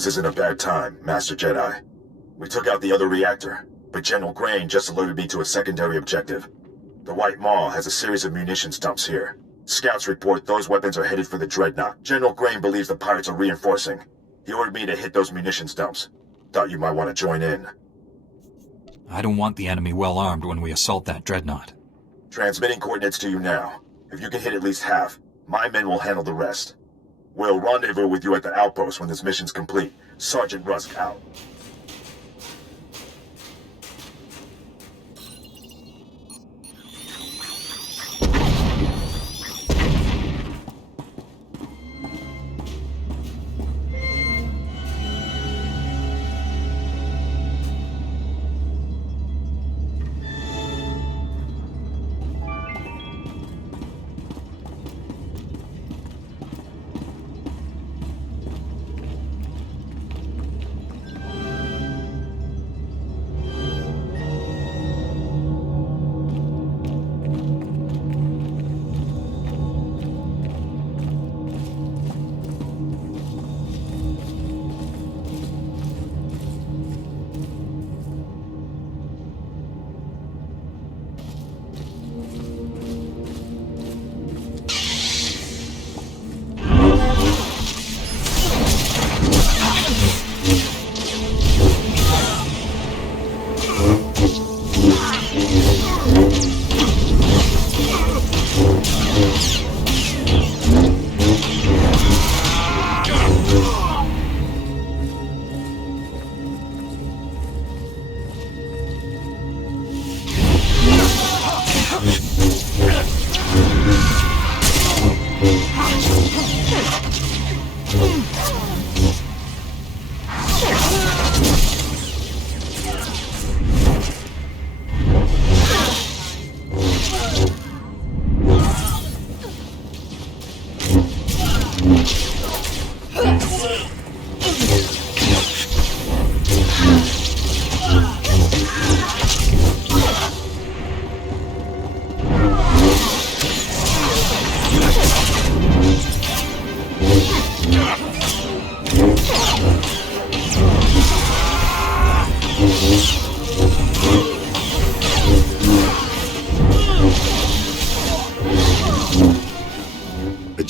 this isn't a bad time, Master Jedi. We took out the other reactor, but General Grain just alerted me to a secondary objective. The White Maw has a series of munitions dumps here. Scouts report those weapons are headed for the Dreadnought. General Grain believes the pirates are reinforcing. He ordered me to hit those munitions dumps. Thought you might want to join in. I don't want the enemy well armed when we assault that Dreadnought. Transmitting coordinates to you now. If you can hit at least half, my men will handle the rest. We'll rendezvous with you at the outpost when this mission's complete. Sergeant Rusk out.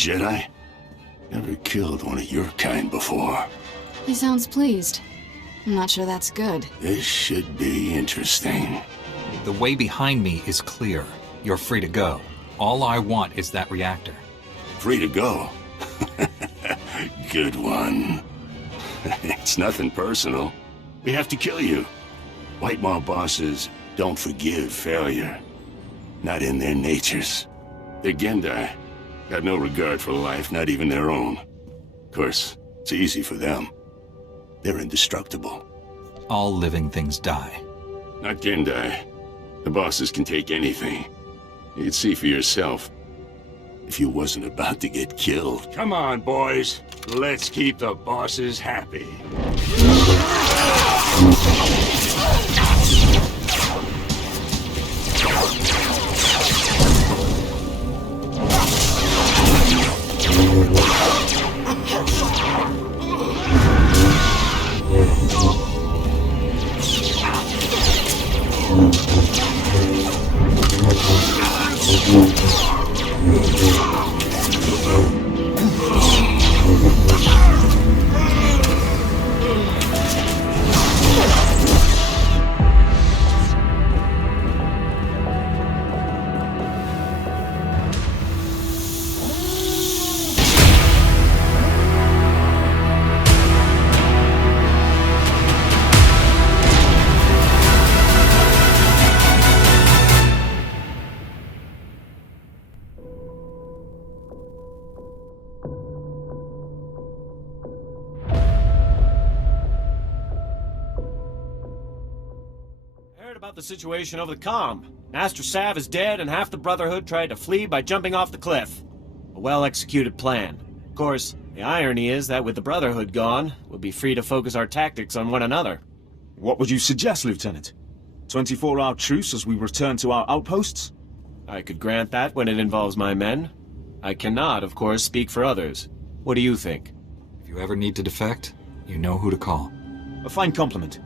Jedi? Never killed one of your kind before. He sounds pleased. I'm not sure that's good. This should be interesting. The way behind me is clear. You're free to go. All I want is that reactor. Free to go? Good one. It's nothing personal. We have to kill you. White Maw bosses don't forgive failure. Not in their natures. They're Gendai. Got no regard for life, not even their own. Of course, it's easy for them. They're indestructible. All living things die. Not Gendai. The bosses can take anything. You can see for yourself. If you wasn't about to get killed. Come on, boys. Let's keep the bosses happy. About the situation over the comm. Master Sav is dead and half the Brotherhood tried to flee by jumping off the cliff. A well-executed plan. Of course, the irony is that with the Brotherhood gone, we'll be free to focus our tactics on one another. What would you suggest, Lieutenant? 24-hour truce as we return to our outposts? I could grant that when it involves my men. I cannot, of course, speak for others. What do you think? If you ever need to defect, You know who to call. A fine compliment.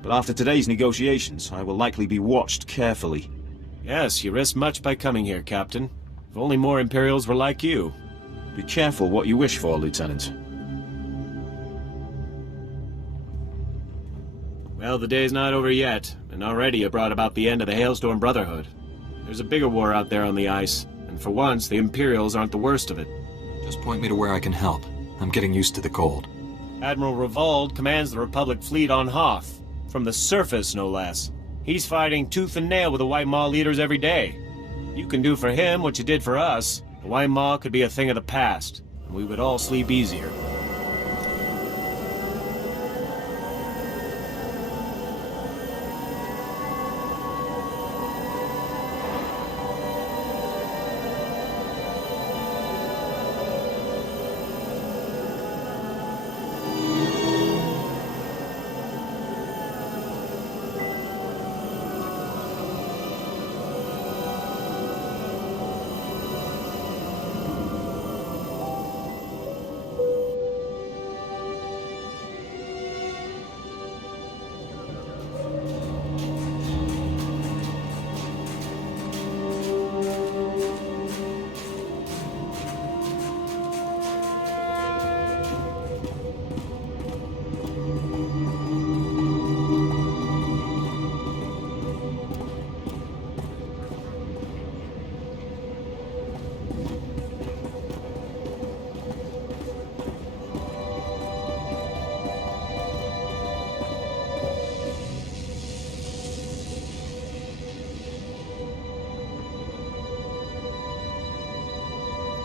But after today's negotiations, I will likely be watched carefully. Yes, you risked much by coming here, Captain. If only more Imperials were like you. Be careful what you wish for, Lieutenant. Well, the day's not over yet, and already you brought about the end of the Hailstorm Brotherhood. There's a bigger war out there on the ice, and for once, the Imperials aren't the worst of it. Just point me to where I can help. I'm getting used to the cold. Admiral Revold commands the Republic fleet on Hoth, from the surface no less. He's fighting tooth and nail with the White Maw leaders every day. You can do for him what you did for us. The White Maw could be a thing of the past, and we would all sleep easier.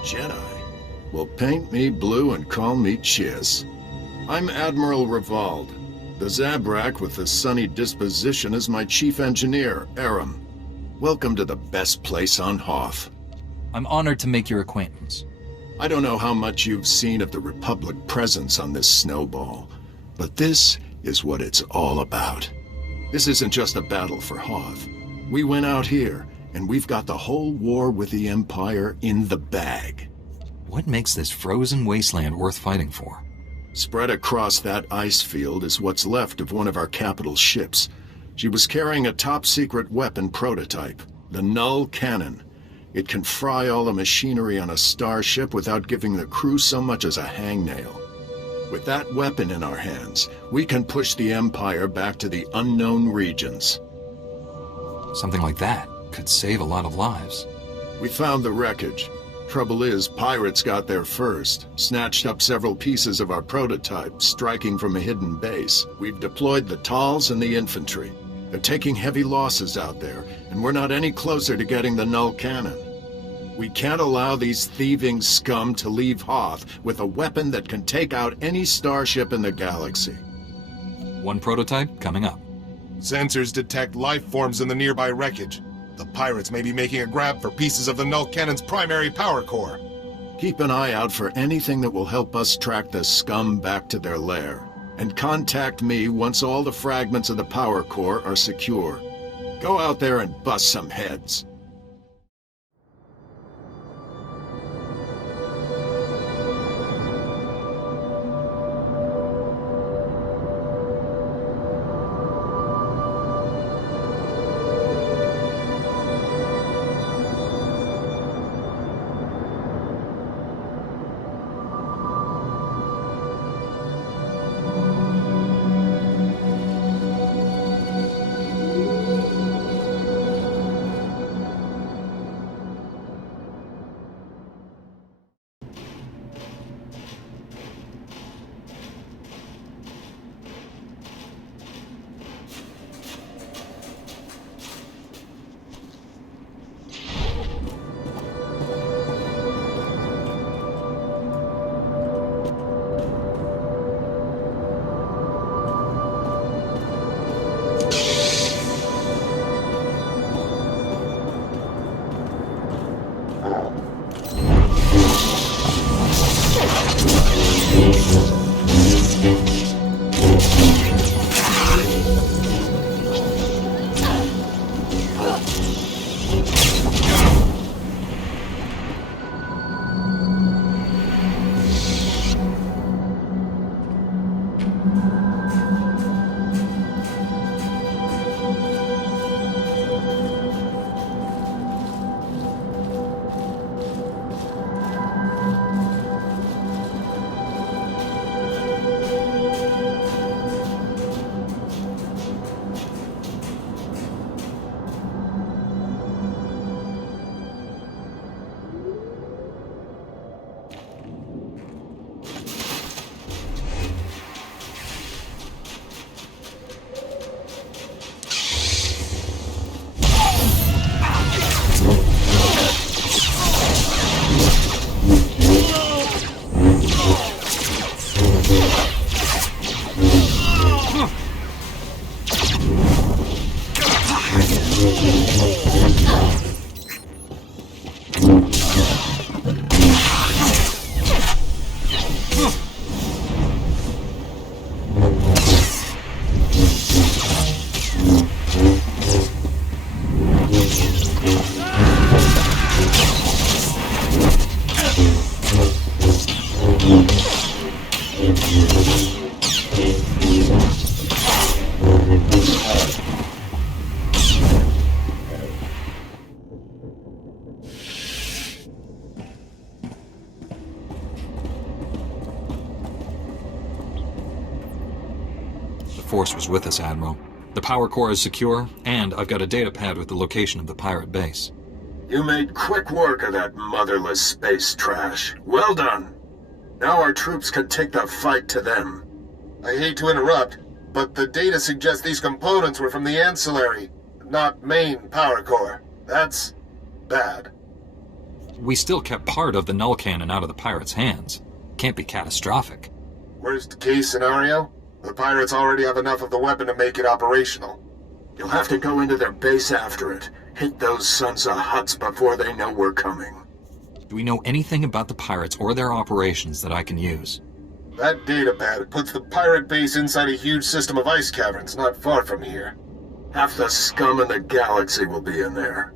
Jedi? Well, paint me blue and call me Chiz. I'm Admiral Revold. The Zabrak with the sunny disposition is my chief engineer, Aram. Welcome to the best place on Hoth. I'm honored to make your acquaintance. I don't know how much you've seen of the Republic presence on this snowball, but this is what it's all about. This isn't just a battle for Hoth. We went out here, and we've got the whole war with the Empire in the bag. What makes this frozen wasteland worth fighting for? Spread across that ice field is what's left of one of our capital ships. She was carrying a top-secret weapon prototype, the Null Cannon. It can fry all the machinery on a starship without giving the crew so much as a hangnail. With that weapon in our hands, we can push the Empire back to the unknown regions. Something like that could save a lot of lives. We found the wreckage. Trouble is, pirates got there first, snatched up several pieces of our prototype, striking from a hidden base. We've deployed the Tals and the infantry. They're taking heavy losses out there, and we're not any closer to getting the Null Cannon. We can't allow these thieving scum to leave Hoth with a weapon that can take out any starship in the galaxy. One prototype coming up. Sensors detect life forms in the nearby wreckage. The pirates may be making a grab for pieces of the Null Cannon's primary power core. Keep an eye out for anything that will help us track the scum back to their lair. And contact me once all the fragments of the power core are secure. Go out there and bust some heads. The Force was with us, Admiral. The power core is secure, and I've got a data pad with the location of the pirate base. You made quick work of that motherless space trash. Well done. Now our troops can take the fight to them. I hate to interrupt, but the data suggests these components were from the ancillary, not main power core. That's bad. We still kept part of the null cannon out of the pirates' hands. Can't be catastrophic. Worst case scenario? The pirates already have enough of the weapon to make it operational. You'll have to go into their base after it. Hit those sons of Hutts before they know we're coming. Do we know anything about the pirates or their operations that I can use? That datapad puts the pirate base inside a huge system of ice caverns not far from here. Half the scum in the galaxy will be in there.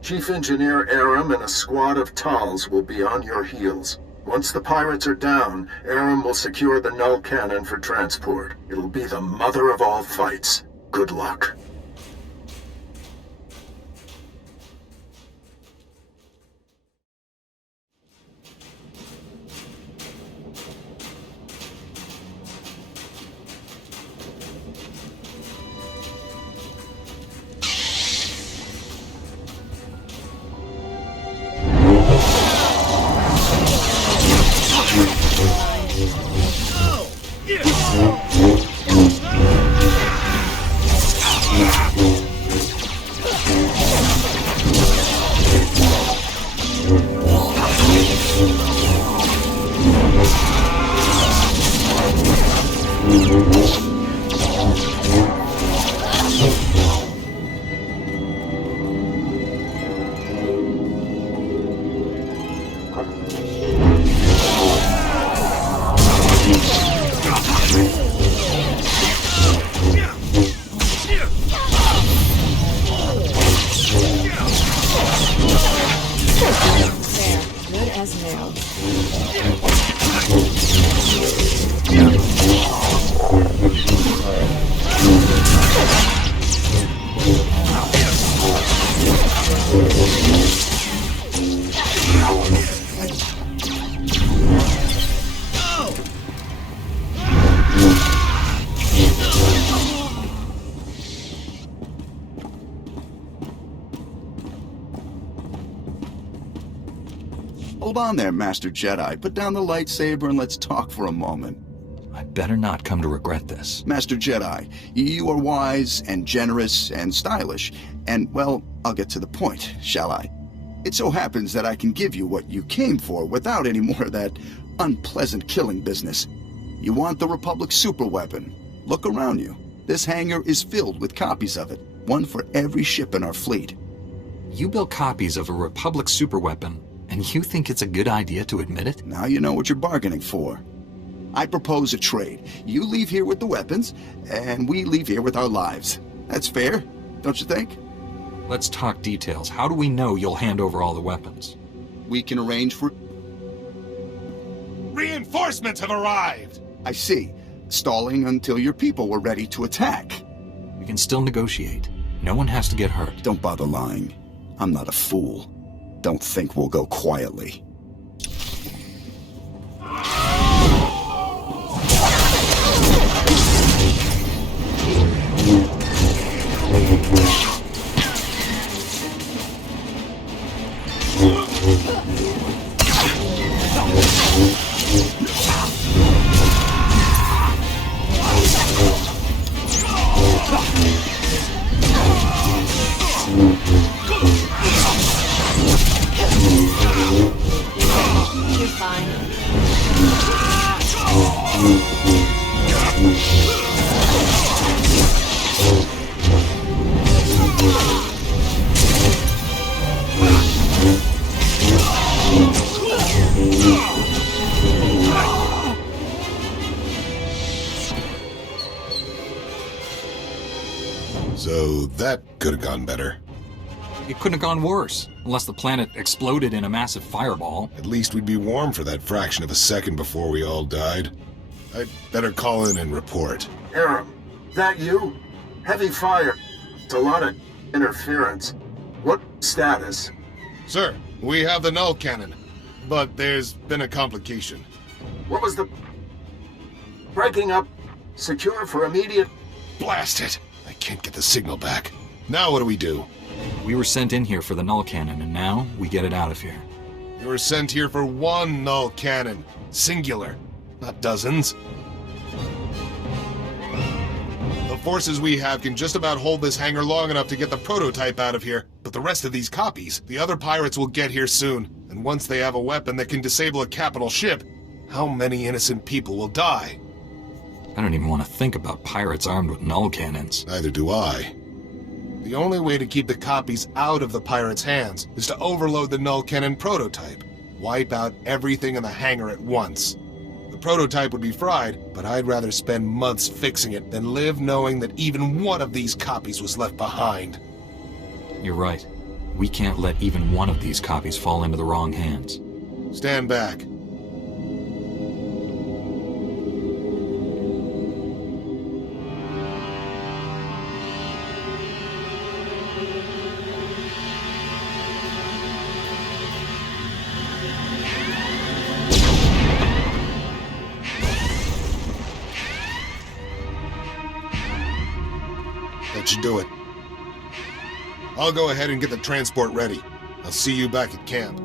Chief Engineer Aram and a squad of Tals will be on your heels. Once the pirates are down, Aram will secure the null cannon for transport. It'll be the mother of all fights. Good luck. Hold on there, Master Jedi. Put down the lightsaber and let's talk for a moment. I better not come to regret this. Master Jedi, you are wise and generous and stylish, and, well, I'll get to the point, shall I? It so happens that I can give you what you came for without any more of that unpleasant killing business. You want the Republic's superweapon. Look around you. This hangar is filled with copies of it, one for every ship in our fleet. You built copies of a Republic superweapon, and you think it's a good idea to admit it? Now you know what you're bargaining for. I propose a trade. You leave here with the weapons, and we leave here with our lives. That's fair, don't you think? Let's talk details. How do we know you'll hand over all the weapons? We can arrange for... Reinforcements have arrived! I see. Stalling until your people were ready to attack. We can still negotiate. No one has to get hurt. Don't bother lying. I'm not a fool. Don't think we'll go quietly. That could have gone better. It couldn't have gone worse, unless the planet exploded in a massive fireball. At least we'd be warm for that fraction of a second before we all died. I'd better call in and report. Aram, that you? Heavy fire. It's a lot of interference. What status? Sir, we have the null cannon, but there's been a complication. What was the... Breaking up? Secure for immediate... Blast it! I can't get the signal back. Now what do we do? We were sent in here for the null cannon, and now we get it out of here. You were sent here for one null cannon. Singular. Not dozens. The forces we have can just about hold this hangar long enough to get the prototype out of here, but the rest of these copies, the other pirates will get here soon, and once they have a weapon that can disable a capital ship, how many innocent people will die? I don't even want to think about pirates armed with null cannons. Neither do I. The only way to keep the copies out of the pirates' hands is to overload the null cannon prototype. Wipe out everything in the hangar at once. The prototype would be fried, but I'd rather spend months fixing it than live knowing that even one of these copies was left behind. You're right. We can't let even one of these copies fall into the wrong hands. Stand back. That should do it. I'll go ahead and get the transport ready. I'll see you back at camp.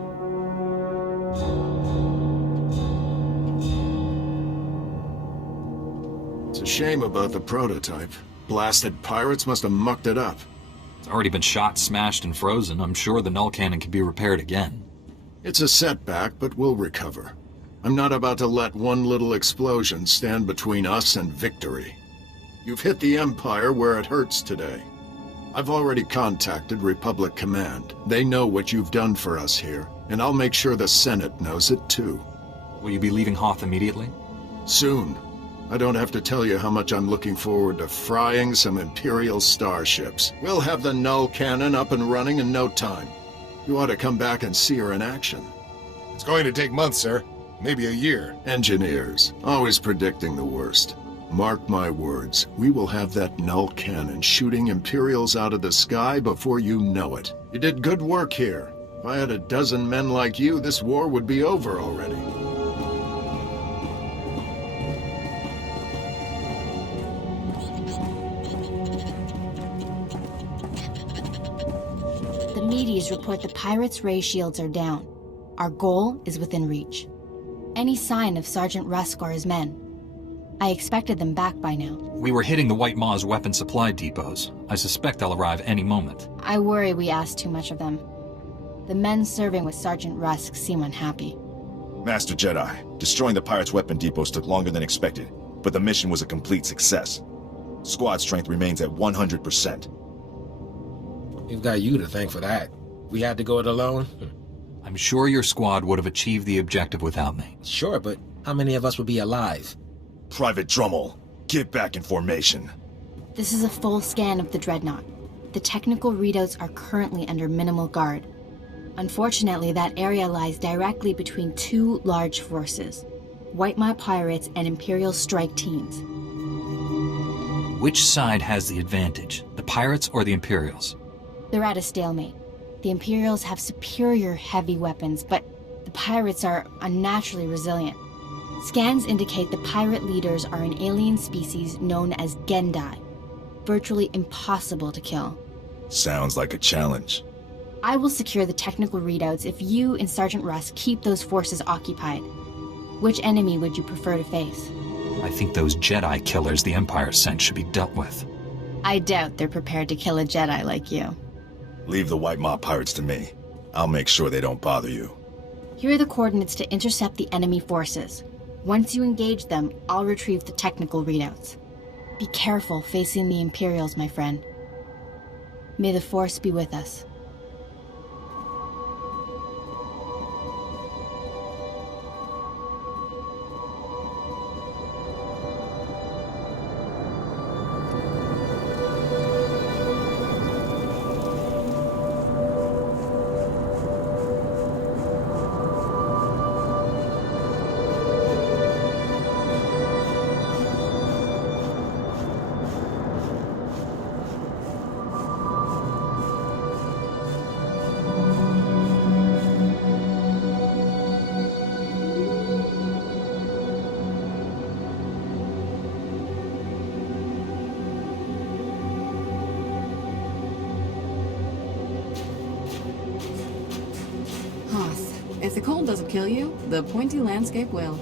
It's a shame about the prototype. Blasted pirates must have mucked it up. It's already been shot, smashed, and frozen. I'm sure the null cannon can be repaired again. It's a setback, but we'll recover. I'm not about to let one little explosion stand between us and victory. You've hit the Empire where it hurts today. I've already contacted Republic Command. They know what you've done for us here, and I'll make sure the Senate knows it too. Will you be leaving Hoth immediately? Soon. I don't have to tell you how much I'm looking forward to frying some Imperial starships. We'll have the null cannon up and running in no time. You ought to come back and see her in action. It's going to take months, sir. Maybe a year. Engineers, always predicting the worst. Mark my words, we will have that null cannon shooting Imperials out of the sky before you know it. You did good work here. If I had a dozen men like you, this war would be over already. The Medes report the pirates' ray shields are down. Our goal is within reach. Any sign of Sergeant Rusk or his men? I expected them back by now. We were hitting the White Maw's weapon supply depots. I suspect they'll arrive any moment. I worry we asked too much of them. The men serving with Sergeant Rusk seem unhappy. Master Jedi, destroying the pirates' weapon depots took longer than expected, but the mission was a complete success. Squad strength remains at 100%. We've got you to thank for that. We had to go it alone? I'm sure your squad would have achieved the objective without me. Sure, but how many of us would be alive? Private Drummel, get back in formation. This is a full scan of the Dreadnought. The technical readouts are currently under minimal guard. Unfortunately, that area lies directly between two large forces, White Maw pirates and Imperial strike teams. Which side has the advantage, the pirates or the Imperials? They're at a stalemate. The Imperials have superior heavy weapons, but the pirates are unnaturally resilient. Scans indicate the pirate leaders are an alien species known as Gendai, virtually impossible to kill. Sounds like a challenge. I will secure the technical readouts if you and Sergeant Rusk keep those forces occupied. Which enemy would you prefer to face? I think those Jedi killers the Empire sent should be dealt with. I doubt they're prepared to kill a Jedi like you. Leave the White Maw pirates to me. I'll make sure they don't bother you. Here are the coordinates to intercept the enemy forces. Once you engage them, I'll retrieve the technical readouts. Be careful facing the Imperials, my friend. May the Force be with us. If the cold doesn't kill you, the pointy landscape will.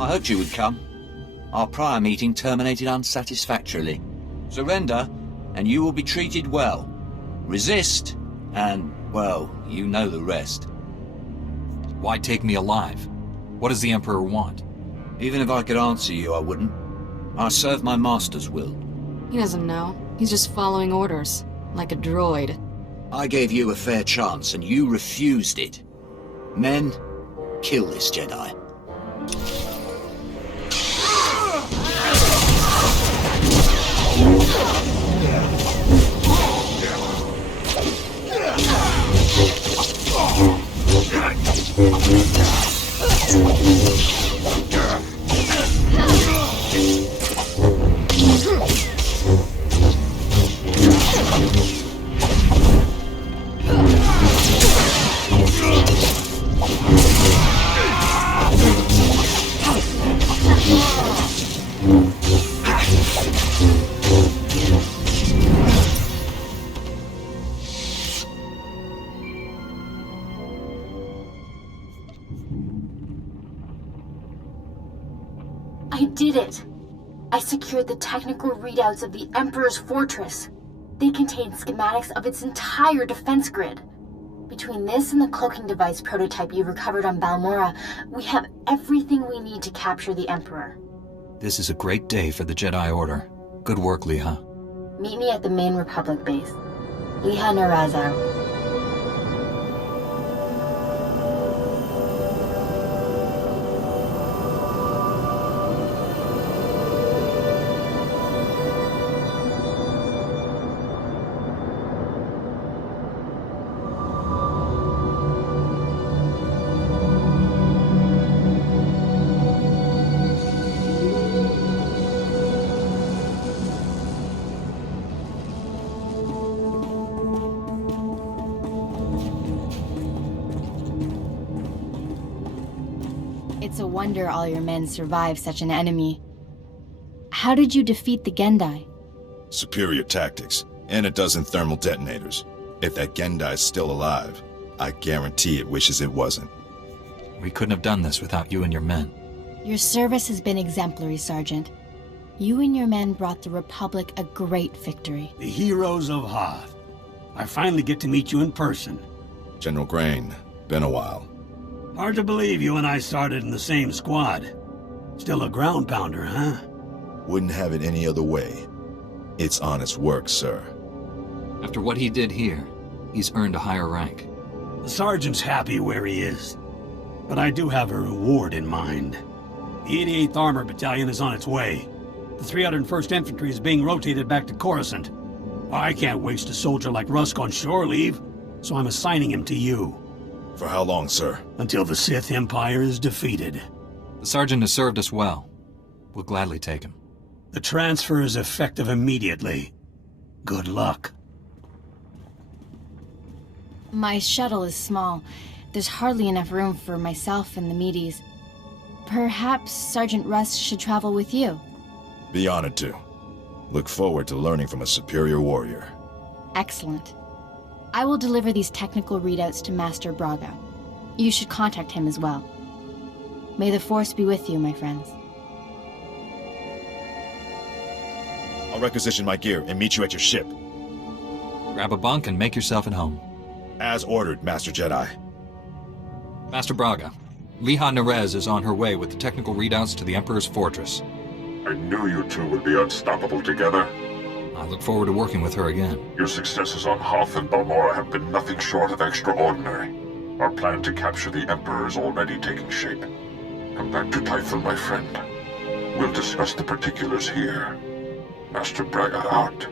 I hoped you would come. Our prior meeting terminated unsatisfactorily. Surrender, and you will be treated well. Resist, and, well, you know the rest. Why take me alive? What does the Emperor want? Even if I could answer you, I wouldn't. I serve my master's will. He doesn't know. He's just following orders. Like a droid. I gave you a fair chance, and you refused it. Men, kill this Jedi. I did it! I secured the technical readouts of the Emperor's fortress. They contain schematics of its entire defense grid. Between this and the cloaking device prototype you recovered on Balmora, we have everything we need to capture the Emperor. This is a great day for the Jedi Order. Good work, Liha. Meet me at the main Republic base. Liha Naraz out. It's a wonder all your men survived such an enemy. How did you defeat the Gendai? Superior tactics, and a dozen thermal detonators. If that Gendai's still alive, I guarantee it wishes it wasn't. We couldn't have done this without you and your men. Your service has been exemplary, Sergeant. You and your men brought the Republic a great victory. The heroes of Hoth. I finally get to meet you in person. General Grain, been a while. Hard to believe you and I started in the same squad. Still a ground pounder, huh? Wouldn't have it any other way. It's honest work, sir. After what he did here, he's earned a higher rank. The sergeant's happy where he is. But I do have a reward in mind. The 88th Armor Battalion is on its way. The 301st Infantry is being rotated back to Coruscant. I can't waste a soldier like Rusk on shore leave, so I'm assigning him to you. For how long, sir? Until the Sith Empire is defeated. The sergeant has served us well. We'll gladly take him. The transfer is effective immediately. Good luck. My shuttle is small. There's hardly enough room for myself and the meaties. Perhaps Sergeant Rusk should travel with you. Be honored to. Look forward to learning from a superior warrior. Excellent. I will deliver these technical readouts to Master Braga. You should contact him as well. May the Force be with you, my friends. I'll requisition my gear and meet you at your ship. Grab a bunk and make yourself at home. As ordered, Master Jedi. Master Braga, Liha Nerez is on her way with the technical readouts to the Emperor's fortress. I knew you two would be unstoppable together. I look forward to working with her again. Your successes on Hoth and Balmora have been nothing short of extraordinary. Our plan to capture the Emperor is already taking shape. Come back to Typhon, my friend. We'll discuss the particulars here. Master Braga out.